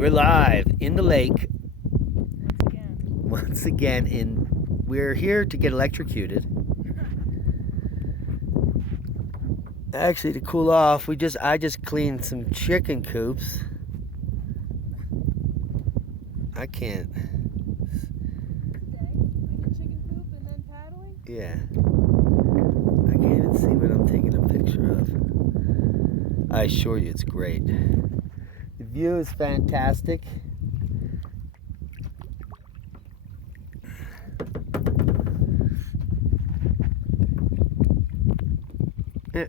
We're live in the lake once again, and we're here to get electrocuted. Actually, to cool off, I just cleaned some chicken coops. I can't. Chicken coop and then paddling? Yeah. I can't even see what I'm taking a picture of. I assure you, it's great. The view is fantastic. Yeah.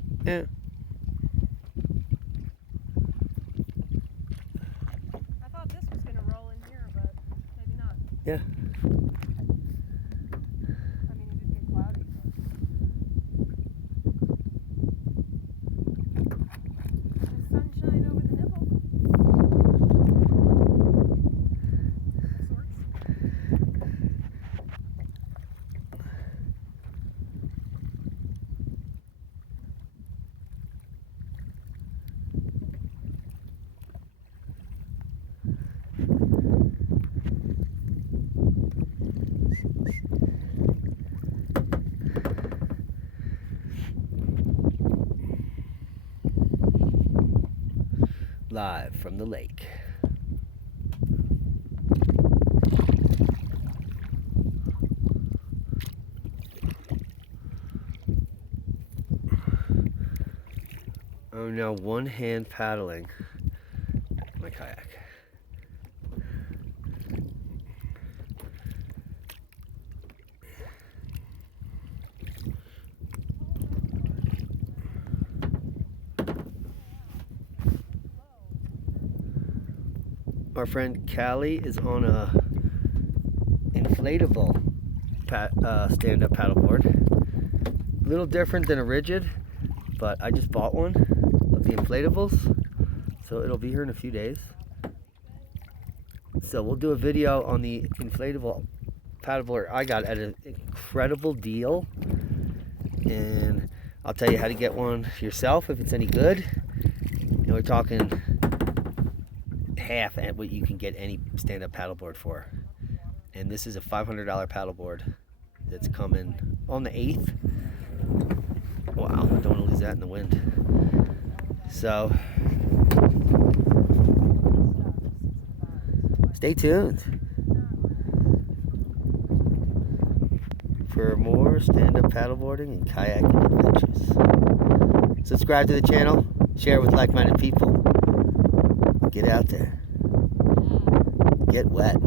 I thought this was going to roll in here, but maybe not. Yeah. I mean, it did get cloudy, but... There's sunshine over the nipple. Sorts. Live from the lake. I'm now one hand paddling my kayak. Our friend Callie is on a inflatable stand-up paddleboard. A little different than a rigid, but I just bought one of the inflatables, so it'll be here in a few days. So we'll do a video on the inflatable paddleboard I got at an incredible deal, and I'll tell you how to get one yourself if it's any good. You know, we're talking half at what you can get any stand-up paddleboard for, and this is a $500 paddleboard that's coming on the 8th. Wow, don't want to lose that in the wind. So stay tuned for more stand-up paddleboarding and kayaking adventures. Subscribe to the channel, share with like-minded people. Get out there. Get wet.